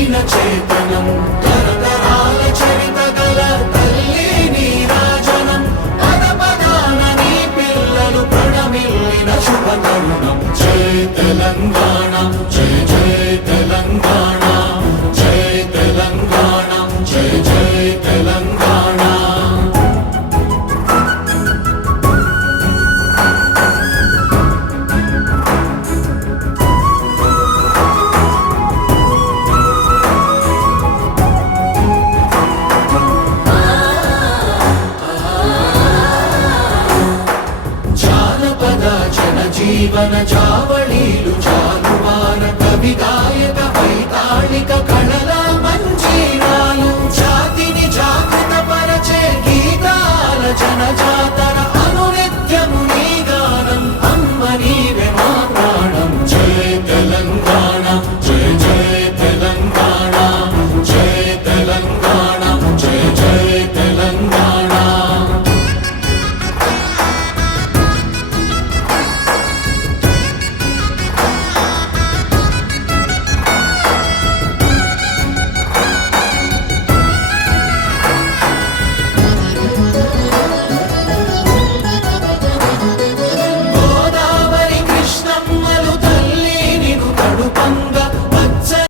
దీన చేతనం తరతరాల చరిత గల తల్లి నీరాజనం పద పదాన నీ పిల్లలు ప్రణమిల్లిన శుభ తరుణం జై తెలంగాణ జై జై తెలంగాణ జై తెలంగాణ జై జై తెలంగాణ జీవన జావళీలు